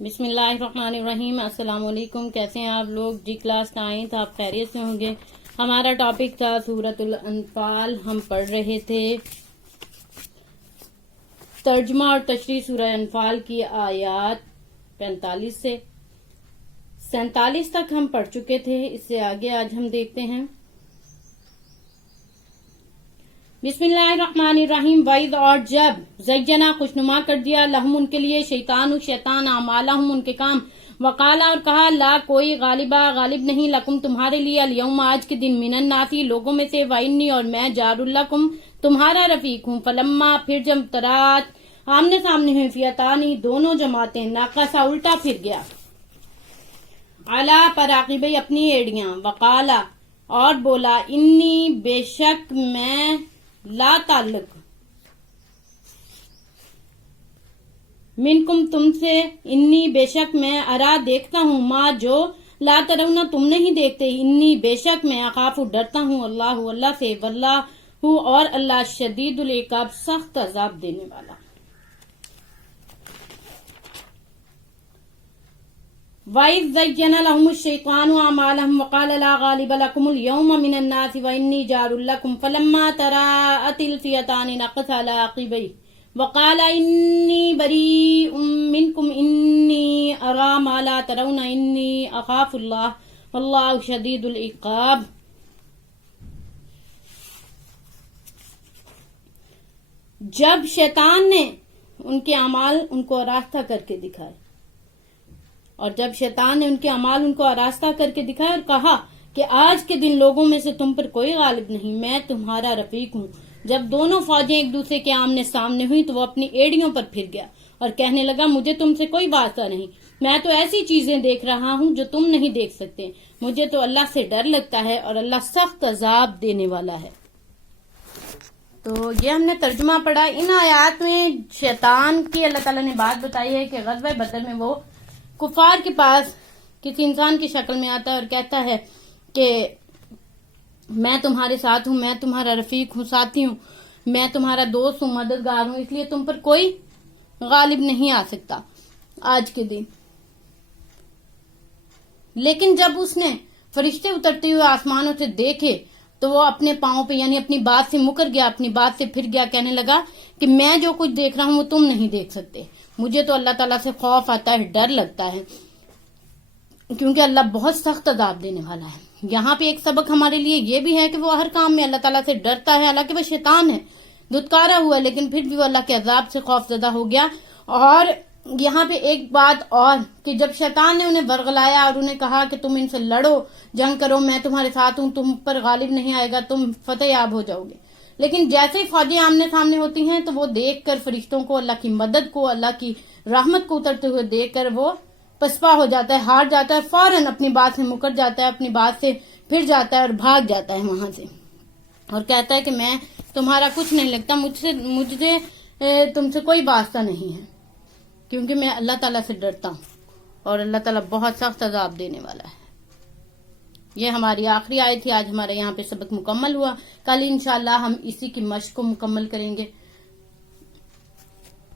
بسم اللہ الرحمن الرحیم۔ السلام علیکم، کیسے ہیں آپ لوگ؟ جی کلاس 9 آپ خیریت سے ہوں گے۔ ہمارا ٹاپک تھا سورۃ الانفال۔ ہم پڑھ رہے تھے ترجمہ اور تشریح سورہ انفال کی آیات 45 سے 47 تک ہم پڑھ چکے تھے۔ اس سے آگے آج ہم دیکھتے ہیں بسم اللہ الرحمن الرحیم۔ وَإِذْ اور جب زینا خوشنما کر دیا لہم ان کے لیے شیطان اعمالہم ان کے کام، وقالا اور کہا لا کوئی غالب نہیں لکم تمہارے لیے الیوم آج کے دن من الناسی لوگوں میں سے، وانی اور میں جار لکم تمہارا رفیق ہوں، فلما پھر جب ترات آمنے سامنے ہوئی فیتانی دونوں جماعتیں، ناقصا الٹا پھر گیا، علا پر عاقبی اپنی ایڑیاں، وقالا اور بولا انی بے شک میں لا تعلق منکم تم سے، انی بے شک میں ارا دیکھتا ہوں، ما جو لا ترونا تم نہیں دیکھتے، انی بے شک میں اخاف ڈرتا ہوں اللہ سے، واللہ اور اللہ شدید العقاب سخت عذاب دینے والا۔ وَإِذْ زَيَّنَ لَهُمُ الشَّيْطَانُ أَعْمَالَهُمْ وَقَالَ لَا غَالِبَ لَكُمُ الْيَوْمَ مِنَ النَّاسِ وَإِنِّي جَارٌ لَكُمْ فَلَمَّا تَرَاءَتِ الْفِئَتَانِ نَكَصَ عَلَى عَقِبَيْهِ وَقَالَ إِنِّي بَرِيءٌ مِّنكُمْ إِنِّي أَرَىٰ مَا لَا تَرَوْنَ إِنِّي أَخَافُ اللَّهَ وَاللَّهُ شَدِيدُ الْعِقَابِ۔ جب شیطان نے ان کے اعمال ان کو آراستہ کر کے دکھائے، اور جب شیطان نے ان کے اعمال ان کو آراستہ کر کے دکھایا اور کہا کہ آج کے دن لوگوں میں سے تم پر کوئی غالب نہیں، میں تمہارا رفیق ہوں، جب دونوں فوجیں ایک دوسرے کے آمنے سامنے ہوئی تو وہ اپنی ایڑیوں پر پھر گیا اور کہنے لگا مجھے تم سے کوئی واسطہ نہیں، میں تو ایسی چیزیں دیکھ رہا ہوں جو تم نہیں دیکھ سکتے، مجھے تو اللہ سے ڈر لگتا ہے اور اللہ سخت عذاب دینے والا ہے۔ تو یہ ہم نے ترجمہ پڑھا۔ ان آیات میں شیطان کی اللہ تعالیٰ نے بات بتائی ہے کہ غزوہ بدر میں وہ کفار کے پاس کسی انسان کی شکل میں آتا ہے اور کہتا ہے کہ میں تمہارے ساتھ ہوں، میں تمہارا رفیق ہوں، ساتھی ہوں، میں تمہارا دوست ہوں، مددگار ہوں، اس لیے تم پر کوئی غالب نہیں آ سکتا آج کے دن۔ لیکن جب اس نے فرشتے اترتے ہوئے آسمانوں سے دیکھے تو وہ اپنے پاؤں پہ یعنی اپنی بات سے مکر گیا، اپنی بات سے پھر گیا، کہنے لگا کہ میں جو کچھ دیکھ رہا ہوں وہ تم نہیں دیکھ سکتے، مجھے تو اللہ تعالیٰ سے خوف آتا ہے، ڈر لگتا ہے، کیونکہ اللہ بہت سخت عذاب دینے والا ہے۔ یہاں پہ ایک سبق ہمارے لیے یہ بھی ہے کہ وہ ہر کام میں اللہ تعالیٰ سے ڈرتا ہے، حالانکہ وہ شیطان ہے، دھتکارا ہوا، لیکن پھر بھی وہ اللہ کے عذاب سے خوف زدہ ہو گیا۔ اور یہاں پہ ایک بات اور کہ جب شیطان نے انہیں ورغلایا اور انہیں کہا کہ تم ان سے لڑو، جنگ کرو، میں تمہارے ساتھ ہوں، تم پر غالب نہیں آئے گا، تم فتح یاب ہو جاؤ گے، لیکن جیسے ہی فوجیں آمنے سامنے ہوتی ہیں تو وہ دیکھ کر فرشتوں کو، اللہ کی مدد کو، اللہ کی رحمت کو اترتے ہوئے دیکھ کر وہ پسپا ہو جاتا ہے، ہار جاتا ہے، فوراً اپنی بات سے مکر جاتا ہے، اپنی بات سے پھر جاتا ہے اور بھاگ جاتا ہے وہاں سے، اور کہتا ہے کہ میں تمہارا کچھ نہیں لگتا، مجھے تم سے کوئی واسطہ نہیں ہے، کیونکہ میں اللہ تعالیٰ سے ڈرتا ہوں اور اللہ تعالیٰ بہت سخت عذاب دینے والا ہے۔ یہ ہماری آخری آیت تھی۔ آج ہمارا یہاں پہ سبق مکمل ہوا، کل انشاءاللہ ہم اسی کی مشق کو مکمل کریں گے۔